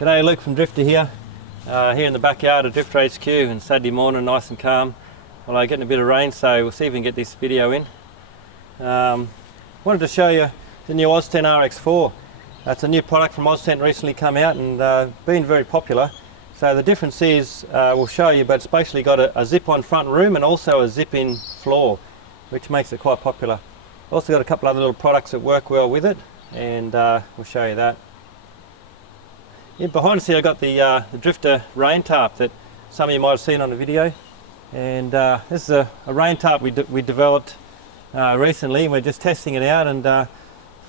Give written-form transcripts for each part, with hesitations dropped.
G'day, Luke from Drifta here. Here in the backyard of Drifta HQ, and Saturday morning, nice and calm. Well, I'm getting a bit of rain, so we'll see if we can get this video in. Wanted to show you the new Oztent RX4. It's a new product from Oztent, recently come out and been very popular. So the difference is, we'll show you, but it's basically got a zip-on front room and also a zip-in floor, which makes it quite popular. Also got a couple other little products that work well with it, and we'll show you that. Behind us here I've got the Drifta rain tarp that some of you might have seen on the video, and this is a rain tarp we developed recently, and we're just testing it out, and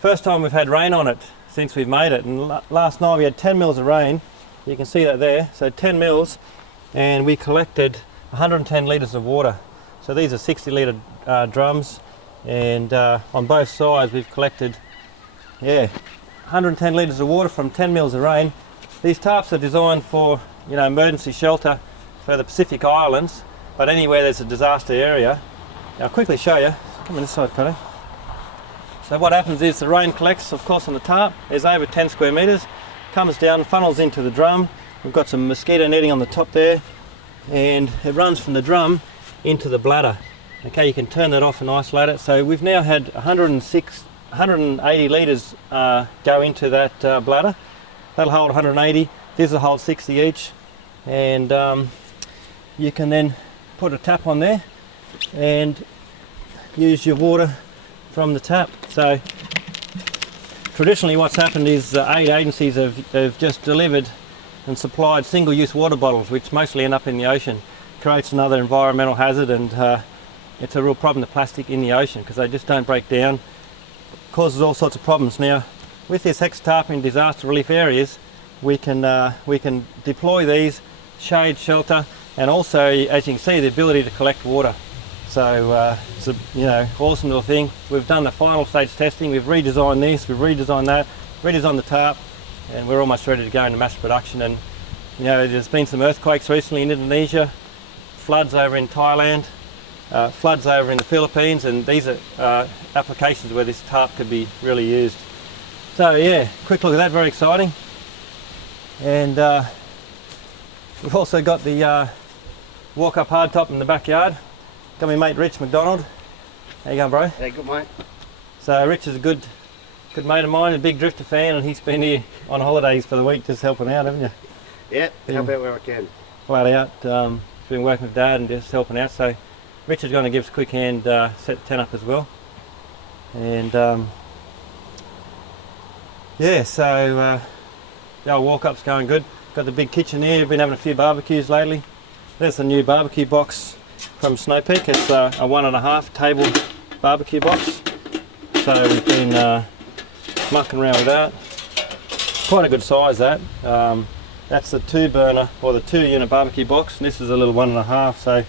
first time we've had rain on it since we've made it. And last night we had 10 mils of rain, you can see that there, so 10 mils, and we collected 110 litres of water. So these are 60 litre drums, and on both sides we've collected 110 litres of water from 10 mils of rain. These tarps are designed for, emergency shelter for the Pacific Islands, but anywhere there's a disaster area. I'll quickly show you. Come on this side, Connie. So what happens is the rain collects, of course, on the tarp. There's over 10 square metres, comes down, funnels into the drum. We've got some mosquito netting on the top there, and it runs from the drum into the bladder. Okay, you can turn that off and isolate it. So we've now had 180 litres go into that bladder. That'll hold 180, this will hold 60 each, and you can then put a tap on there and use your water from the tap. So traditionally what's happened is aid agencies have just delivered and supplied single-use water bottles, which mostly end up in the ocean. Creates another environmental hazard, and it's a real problem, the plastic in the ocean, because they just don't break down. Causes all sorts of problems. Now with this hex tarp in disaster relief areas, we can deploy these, shade, shelter, and also, as you can see, the ability to collect water. So it's a awesome little thing. We've done the final stage testing. We've redesigned this, we've redesigned that, redesigned the tarp, and we're almost ready to go into mass production. And there's been some earthquakes recently in Indonesia, floods over in Thailand, floods over in the Philippines, and these are applications where this tarp could be really used. So yeah, quick look at that, very exciting. And we've also got the walk-up hardtop in the backyard. Got my mate Rich McDonald. How you going, bro? Hey, good mate. So Rich is a good mate of mine, a big Drifta fan, and he's been here on holidays for the week just helping out, haven't you? Yeah, help out where I can. Flat out. Been working with Dad and just helping out. So Richard's going to give us a quick hand, set the tent up as well. And so the old walk-up's going good. Got the big kitchen here, been having a few barbecues lately. There's the new barbecue box from Snow Peak. It's a 1.5 table barbecue box. So we've been mucking around with that. Quite a good size, that. That's the 2-burner, or the 2-unit barbecue box, and this is a little 1.5, so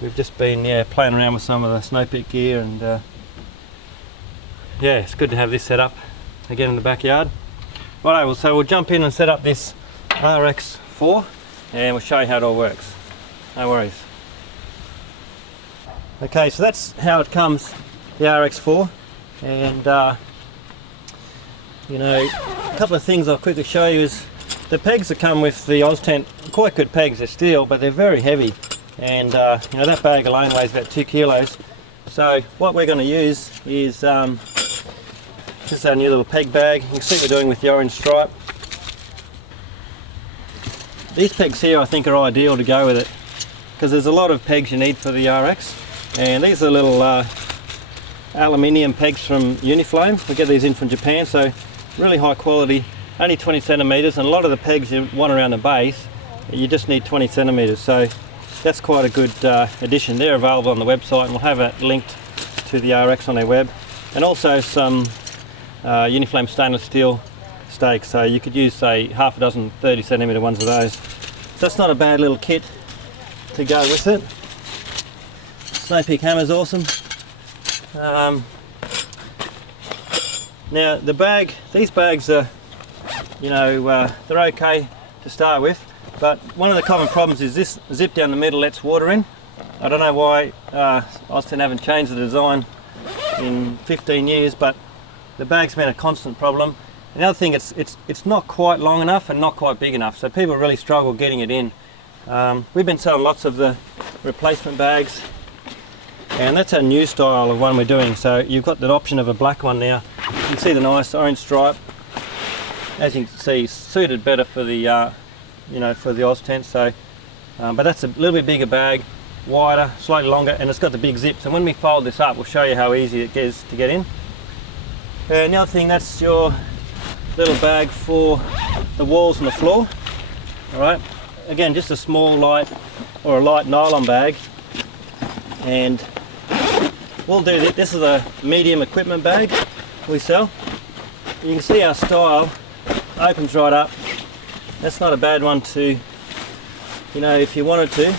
we've just been playing around with some of the Snow Peak gear, and it's good to have this set up again in the backyard. Right, well, so we'll jump in and set up this RX4, and we'll show you how it all works. No worries. Okay, so that's how it comes, the RX4, and a couple of things I'll quickly show you is the pegs that come with the Oztent, quite good pegs, they're steel, but they're very heavy, and that bag alone weighs about 2 kilos. So what we're going to use is this is our new little peg bag. You can see what we're doing with the orange stripe. These pegs here I think are ideal to go with it, because there's a lot of pegs you need for the RX, and these are little aluminium pegs from Uniflame. We get these in from Japan, so really high quality, only 20 centimetres, and a lot of the pegs you want around the base, you just need 20 centimetres, so that's quite a good addition. They're available on the website, and we'll have it linked to the RX on their web, and also some Uniflame stainless steel stakes, so you could use, say, half a dozen 30 centimetre ones of those. So that's not a bad little kit to go with it. Snow Peak hammer's awesome. Now the bag, these bags are, they're okay to start with, but one of the common problems is this zip down the middle lets water in. I don't know why Oztent haven't changed the design in 15 years, but the bag's been a constant problem, The other thing, it's not quite long enough and not quite big enough, so people really struggle getting it in. We've been selling lots of the replacement bags, and that's a new style of one we're doing. So you've got the option of a black one now. You can see the nice orange stripe. As you can see, suited better for the for the Oztent. So, but that's a little bit bigger bag, wider, slightly longer, and it's got the big zips. And when we fold this up, we'll show you how easy it is to get in. And the other thing, that's your little bag for the walls and the floor. All right. Again, just a small light nylon bag, and we'll do this. This is a medium equipment bag we sell. You can see our style opens right up. That's not a bad one to, if you wanted to.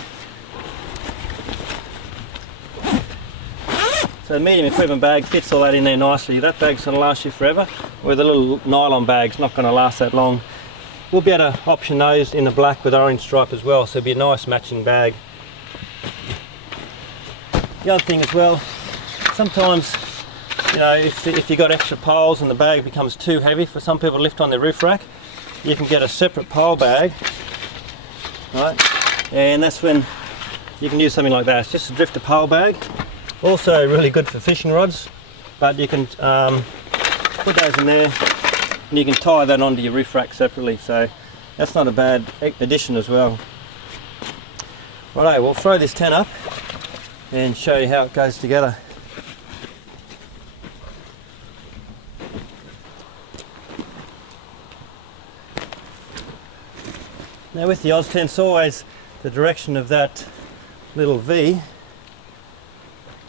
So the medium equipment bag fits all that in there nicely. That bag's going to last you forever, where the little nylon bag's not going to last that long. We'll be able to option those in the black with orange stripe as well, so it'll be a nice matching bag. The other thing as well, sometimes, if you've got extra poles and the bag becomes too heavy for some people to lift on their roof rack, you can get a separate pole bag, right? And that's when you can use something like that. It's just a Drifta pole bag. Also really good for fishing rods, but you can put those in there and you can tie that onto your roof rack separately, so that's not a bad addition as well. Righto, we'll throw this tent up and show you how it goes together. Now with the Oztent, it's always the direction of that little V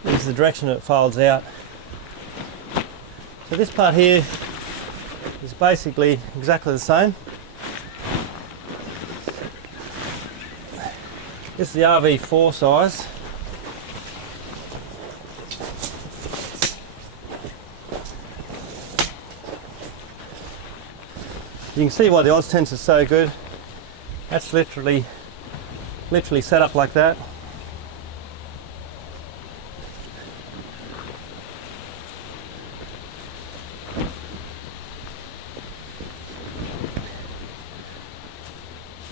is the direction it folds out. So this part here is basically exactly the same. This is the RV4 size. You can see why the Oztents are so good. That's literally set up like that.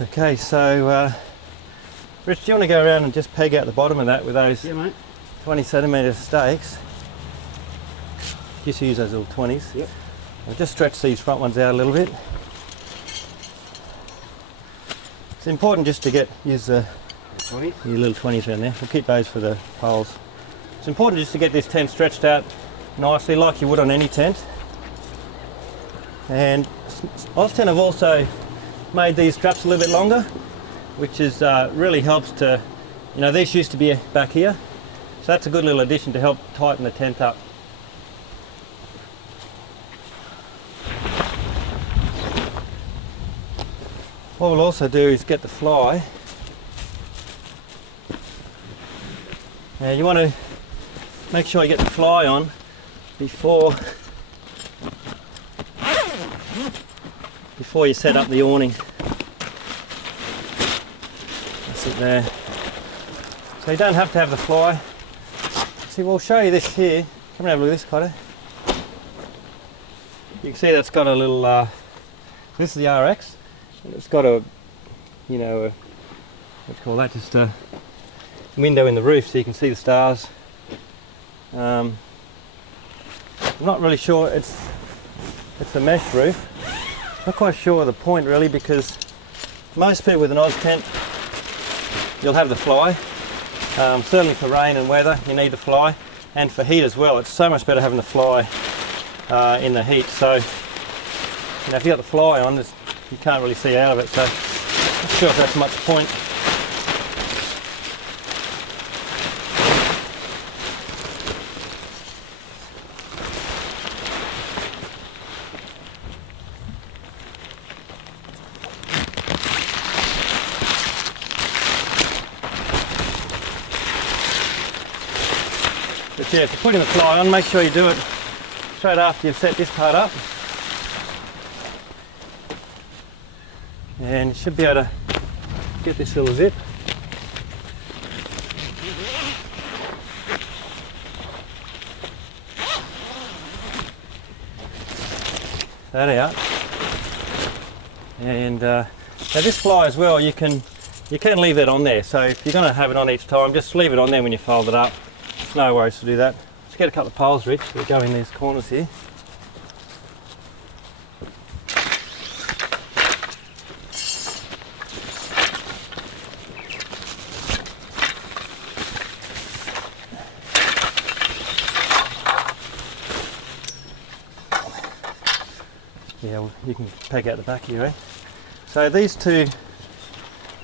Okay, so Rich, do you want to go around and just peg out the bottom of that with those 20 centimetre stakes? Just use those little 20s. Yep. I'll just stretch these front ones out a little bit. It's important just to use your little 20s around there. We'll keep those for the poles. It's important just to get this tent stretched out nicely like you would on any tent. And Oztent have also made these straps a little bit longer, which is really helps to, these used to be back here. So that's a good little addition to help tighten the tent up. What we'll also do is get the fly. Now you want to make sure you get the fly on before you set up the awning. That's it there. So you don't have to have the fly. See, we'll show you this here. Come and have a look at this, Cotto. You can see that's got a little, this is the RX. And it's got a, what do you call that, just a window in the roof so you can see the stars. I'm not really sure, it's a mesh roof. Not quite sure of the point really, because most people with an Oztent, you'll have the fly. Certainly for rain and weather you need the fly, and for heat as well. It's so much better having the fly in the heat. So if you've got the fly on, you can't really see out of it, so I'm not sure if that's much point. But yeah, if you're putting the fly on, make sure you do it straight after you've set this part up. And you should be able to get this little zip. That out. And now this fly as well, you can leave that on there. So if you're going to have it on each time, just leave it on there when you fold it up. It's no worries to do that. Let's get a couple of poles, Rich, that go in these corners here. Yeah, well, you can peg out the back here, eh? So these two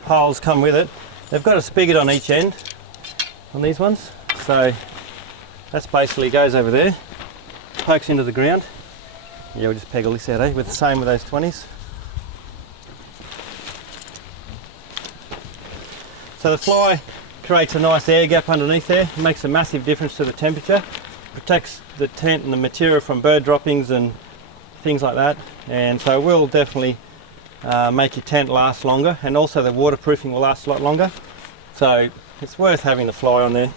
poles come with it. They've got a spigot on each end on these ones. So that's basically goes over there, pokes into the ground. Yeah, we'll just peg all this out, eh? With the same with those 20s. So the fly creates a nice air gap underneath there. It makes a massive difference to the temperature. Protects the tent and the material from bird droppings and things like that, and so it will definitely make your tent last longer, and also the waterproofing will last a lot longer, so it's worth having the fly on there.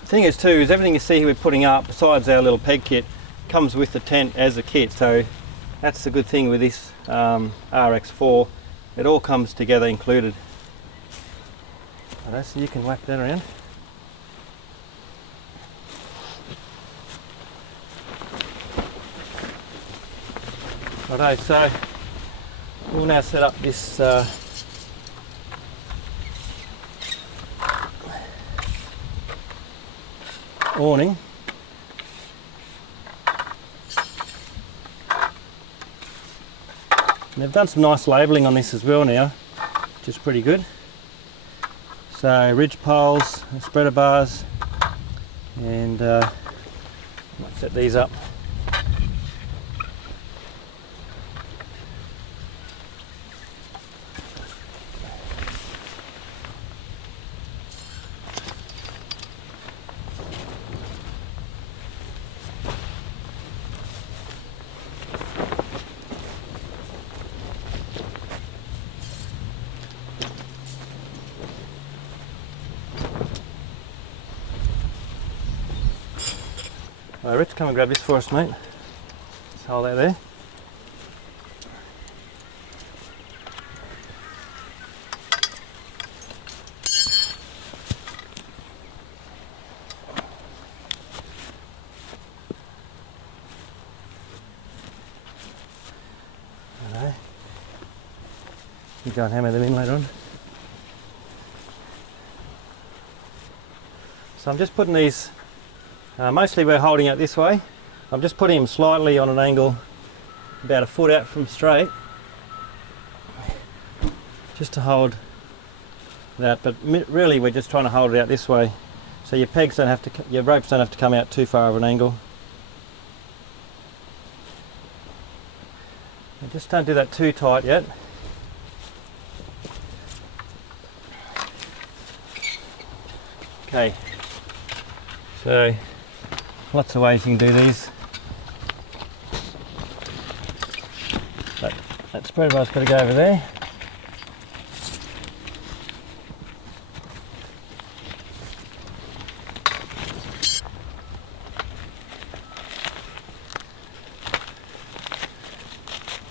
The thing is too, is everything you see here we're putting up, besides our little peg kit, comes with the tent as a kit, so that's the good thing with this RX4, it all comes together included. Alright, so you can whack that around. Righto, so we'll now set up this awning. And they've done some nice labelling on this as well now, which is pretty good. So ridge poles, spreader bars, and might set these up. Right, Rich, come and grab this for us, mate. Just hold that there. Righto. You go and hammer them in later on. So I'm just putting these. Mostly we're holding it this way. I'm just putting them slightly on an angle about a foot out from straight, just to hold that, but really we're just trying to hold it out this way so your pegs don't have to, your ropes don't have to come out too far of an angle. And just don't do that too tight yet. Okay, so lots of ways you can do these. That spread bar's got to go over there.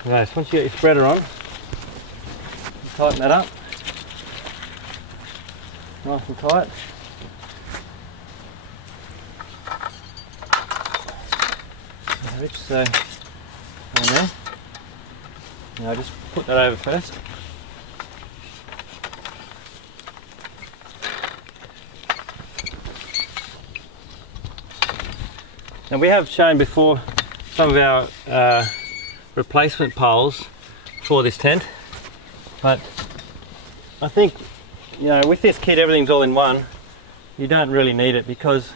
Right, so once you get your spreader on, you tighten that up, nice and tight. So, on there. Now just put that over first. Now we have shown before some of our replacement poles for this tent, but I think, you know, with this kit everything's all in one. You don't really need it, because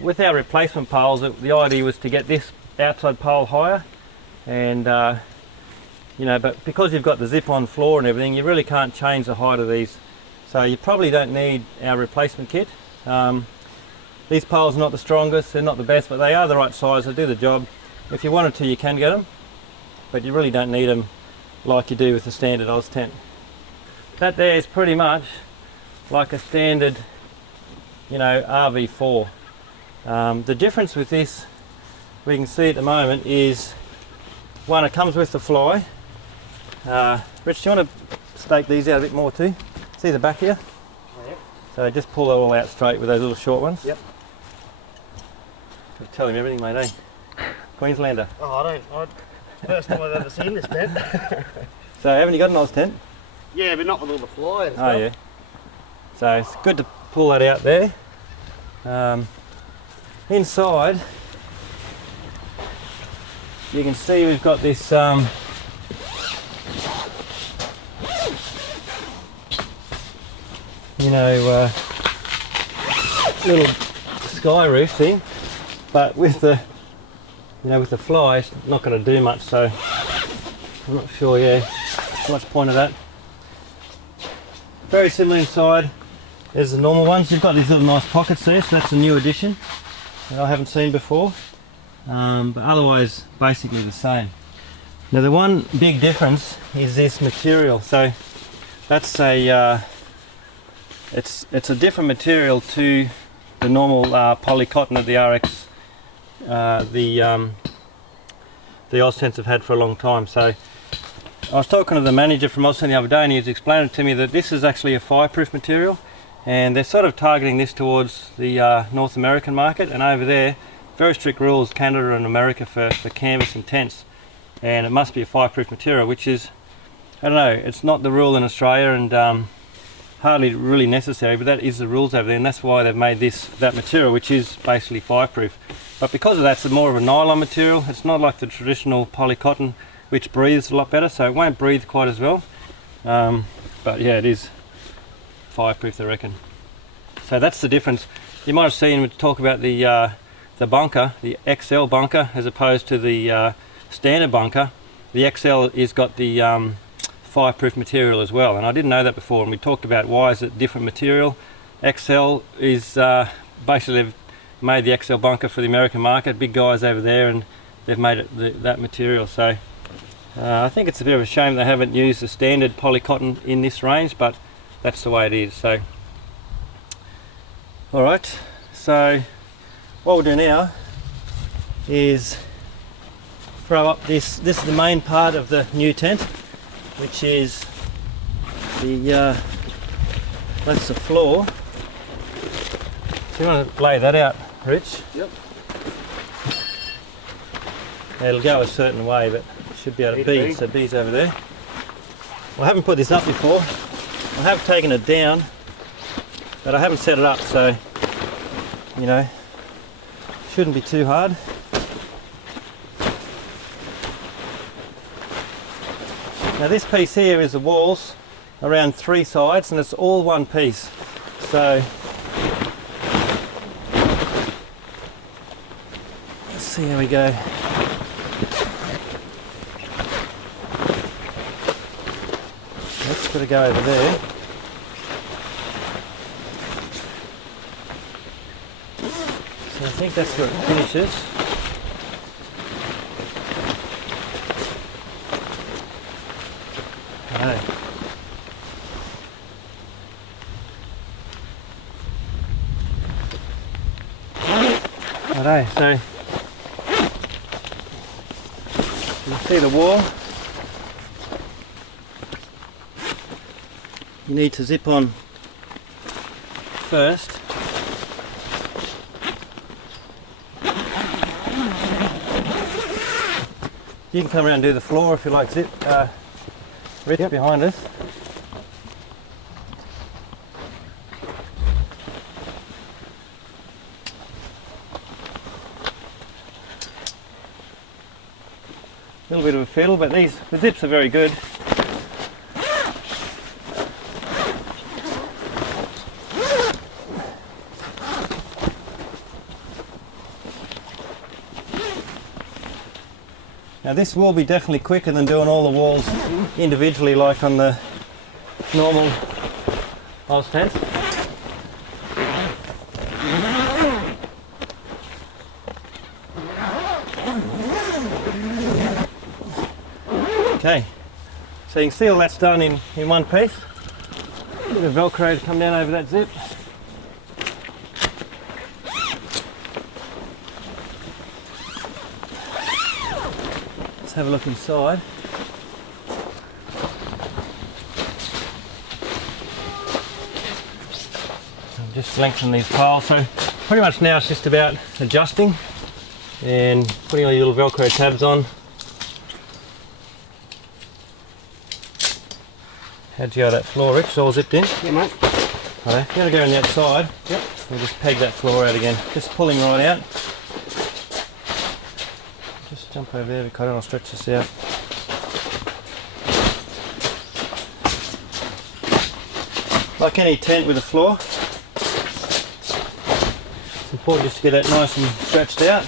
with our replacement poles the idea was to get this outside pole higher, and you know, but because you've got the zip-on floor and everything, you really can't change the height of these, so you probably don't need our replacement kit. These poles are not the strongest, they're not the best, but they are the right size, they do the job. If you wanted to, you can get them, but you really don't need them like you do with the standard Oztent. That there is pretty much like a standard, you know, RV4. The difference with this, we can see at the moment, is one, it comes with the fly, Rich, do you want to stake these out a bit more too? See the back here? Yeah. So just pull it all out straight with those little short ones. Yep. You'll tell him everything, mate, eh? Queenslander. Oh, first time I've ever seen this tent. So haven't you got an Oztent? Yeah, but not with all the fly and Oh stuff. yeah. So it's good to pull that out there. Inside, you can see we've got this little sky roof thing, but with the with the fly, it's not going to do much. So I'm not sure. Yeah, much point of that. Very similar inside. There's the normal ones. You've got these little nice pockets there, so that's a new addition that I haven't seen before. But otherwise, basically the same. Now the one big difference is this material. So that's a it's a different material to the normal poly cotton that the RX the Oztents have had for a long time. So I was talking to the manager from Oztent the other day, and he was explaining to me that this is actually a fireproof material, and they're sort of targeting this towards the North American market, and over there very strict rules, Canada and America, for canvas and tents, and it must be a fireproof material, which is, I don't know, it's not the rule in Australia, and hardly really necessary, but that is the rules over there, and that's why they've made that material, which is basically fireproof. But because of that, it's more of a nylon material. It's not like the traditional poly cotton, which breathes a lot better, so it won't breathe quite as well. But yeah, it is fireproof, I reckon. So that's the difference. You might have seen we talk about the bunker, the XL bunker, as opposed to the standard bunker. The XL is got the fireproof material as well, and I didn't know that before, and we talked about why is it different material. XL is basically they've made the XL bunker for the American market, big guys over there, and they've made it that material. So I think it's a bit of a shame they haven't used the standard poly cotton in this range, but that's the way it is. So alright, so what we'll do now is throw up this is the main part of the new tent, which is the that's the floor. So you want to lay that out, Rich? Yep. It'll go a certain way, but it should be able to bead. So beads over there. Well, I haven't put this up before. I have taken it down, but I haven't set it up, so shouldn't be too hard. Now this piece here is the walls around 3 sides, and it's all one piece. So let's see how we go. That's got to go over there. So I think that's where it finishes. Righto, so you see the wall. You need to zip on first. You can come around and do the floor if you like, Zip. Rich, yep, behind us. A little bit of a fiddle, but the zips are very good. Now this will be definitely quicker than doing all the walls individually like on the normal Oztent. Okay, so you can see all that's done in one piece. A bit of Velcro to come down over that zip. Let's have a look inside. just lengthen these piles. So pretty much now it's just about adjusting and putting all your little Velcro tabs on. How'd you go that floor, Rich? It's all zipped in? Yeah, mate. Okay, if you want to go on the outside, Yep. we'll just peg that floor out again. Just pulling right out. Just jump over there, Ricardo, and I'll stretch this out. Like any tent with a floor, it's important just to get that nice and stretched out.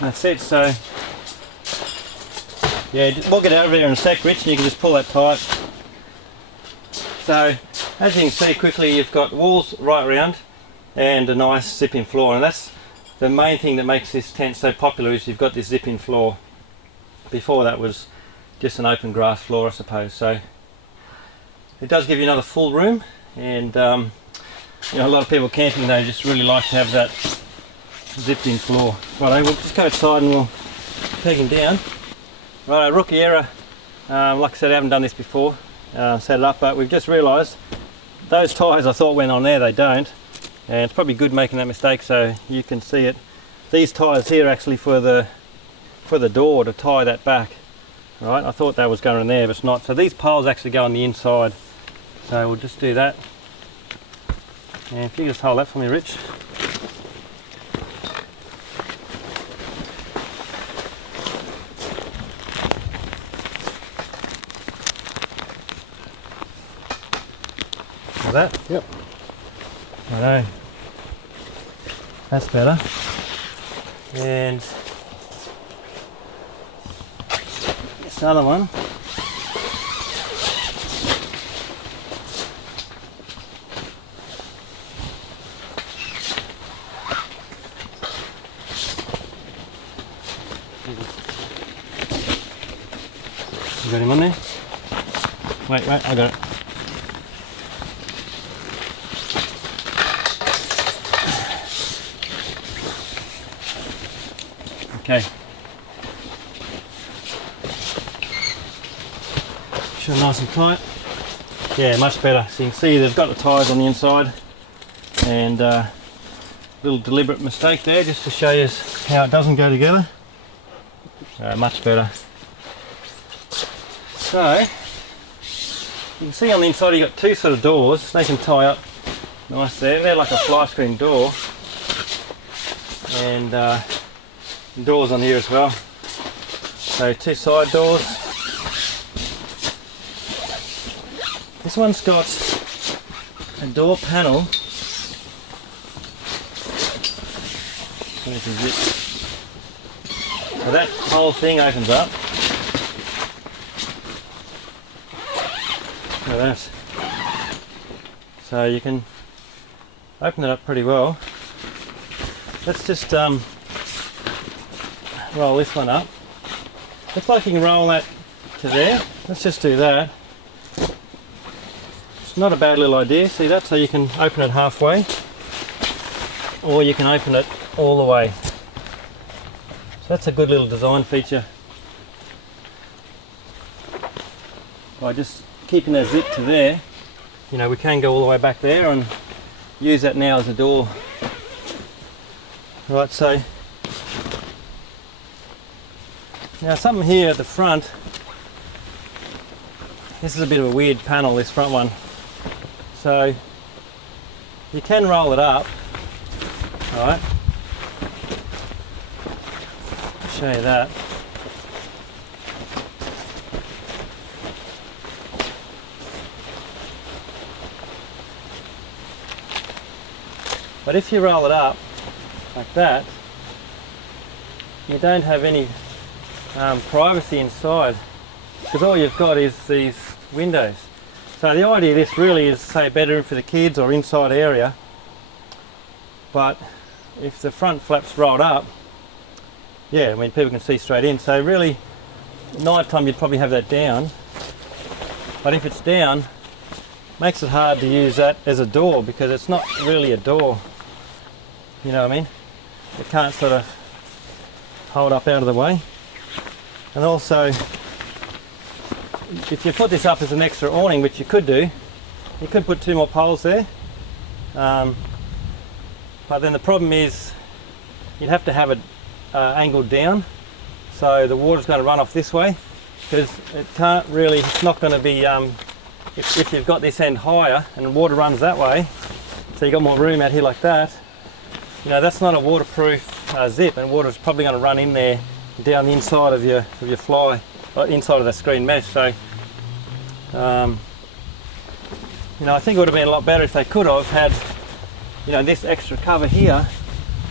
That's it, so yeah, we'll get over there in a sec, Rich, and you can just pull that tight. So as you can see quickly, you've got walls right around and a nice zip-in floor, and that's the main thing that makes this tent so popular, is you've got this zip-in floor. Before that was just an open grass floor, I suppose. So it does give you another full room, and you know, a lot of people camping, they just really like to have that zipped in floor. Right, we'll just go outside and we'll peg him down. Right, rookie error. Like I said, I haven't done this before, set it up, but we've just realised those tyres I thought went on there, they don't, and it's probably good making that mistake so you can see it. These tyres here are actually for the door to tie that back. Right, I thought that was going in there, but it's not. So these poles actually go on the inside. So we'll just do that. And if you just hold that for me, Rich. Like that? Yep. I know. That's better. And this other one. You got him on there? Wait, I got it. Okay. Show nice and tight. Yeah, much better. So you can see they've got the tyres on the inside, and little deliberate mistake there just to show you how it doesn't go together. Much better. So you can see on the inside you've got two sort of doors. They can tie up nice there. They're like a fly screen door, and doors on here as well. So two side doors. This one's got a door panel. So that whole thing opens up. Look at that. So you can open it up pretty well. Let's just roll this one up. Looks like you can roll that to there. Let's just do that. It's not a bad little idea, see that? So you can open it halfway, or you can open it all the way. So that's a good little design feature. By just keeping that zip to there, you know, we can go all the way back there and use that now as a door. Right, so now something here at the front. This is a bit of a weird panel, this front one. So you can roll it up, right? I'll show you that. But if you roll it up like that, you don't have any privacy inside, because all you've got is these windows. So the idea of this really is, say, bedroom for the kids or inside area, but if the front flap's rolled up, yeah, I mean, people can see straight in. So really, at night time you'd probably have that down, but if it's down, makes it hard to use that as a door, because it's not really a door. You know what I mean? It can't sort of hold up out of the way. And also, if you put this up as an extra awning, which you could do, you could put 2 more poles there. But then the problem is you'd have to have it angled down, so the water's going to run off this way, because it can't really, it's not going to be, if you've got this end higher and the water runs that way, so you've got more room out here like that, you know, that's not a waterproof zip, and water's probably going to run in there down the inside of your fly, or inside of the screen mesh. So you know, I think it would have been a lot better if they could have had, you know, this extra cover here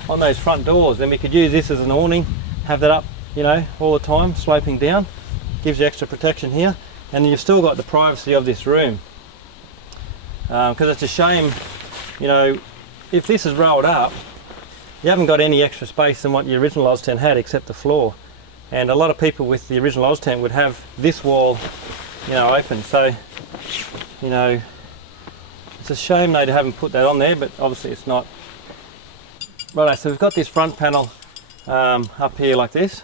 on those front doors. Then we could use this as an awning, have that up, you know, all the time, sloping down. Gives you extra protection here, and then you've still got the privacy of this room. Because it's a shame, you know, if this is rolled up, you haven't got any extra space than what your original Oztent had except the floor. And a lot of people with the original Oztent would have this wall, you know, open. So, you know, it's a shame they haven't put that on there, but obviously it's not. Righto, so we've got this front panel up here like this.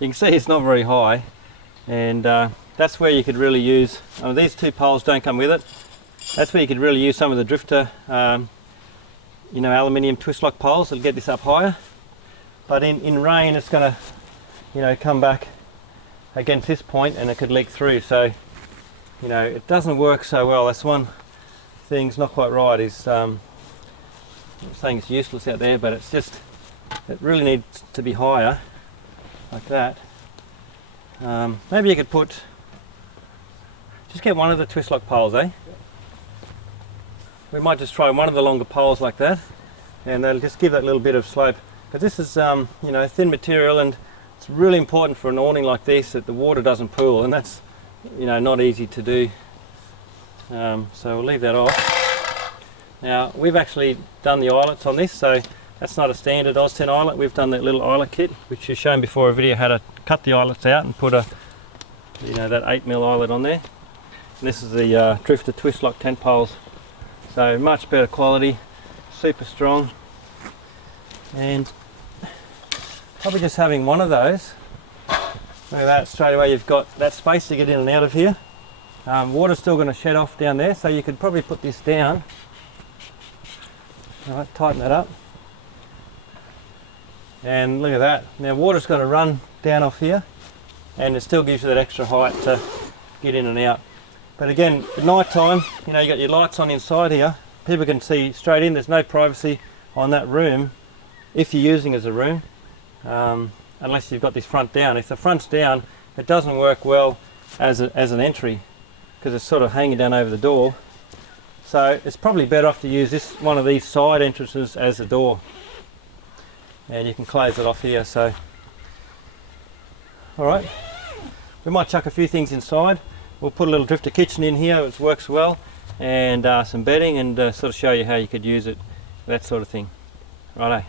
You can see it's not very high, and that's where you could really use, these 2 poles don't come with it. That's where you could really use some of the Drifta, you know, aluminium twist lock poles that'll get this up higher. But in rain, it's going to, you know, come back against this point and it could leak through. So, you know, it doesn't work so well. That's one thing's not quite right, is I'm not saying it's useless out there, but it's just, it really needs to be higher like that. Maybe you could put, just get one of the twist lock poles, eh? We might just try one of the longer poles like that, and they'll just give that little bit of slope, because this is you know, thin material, and it's really important for an awning like this that the water doesn't pool, and that's, you know, not easy to do. So we'll leave that off. Now we've actually done the eyelets on this, so that's not a standard Oztent eyelet. We've done that little eyelet kit, which you've shown before a video how to cut the eyelets out and put a, you know, that 8mm eyelet on there. And this is the Drifta twist lock tent poles. So much better quality, super strong, and probably just having one of those, look at that, straight away you've got that space to get in and out of here. Water's still going to shed off down there, so you could probably put this down. Alright, tighten that up, and look at that. Now water's going to run down off here, and it still gives you that extra height to get in and out. But again, at night time, you know, you got your lights on inside here, people can see straight in. There's no privacy on that room if you're using it as a room, unless you've got this front down. If the front's down, it doesn't work well as an entry, because it's sort of hanging down over the door. So it's probably better off to use this, one of these side entrances, as a door, and you can close it off here. So alright, we might chuck a few things inside. We'll put a little Drifta kitchen in here, which works well, and some bedding, and sort of show you how you could use it, that sort of thing. Righto.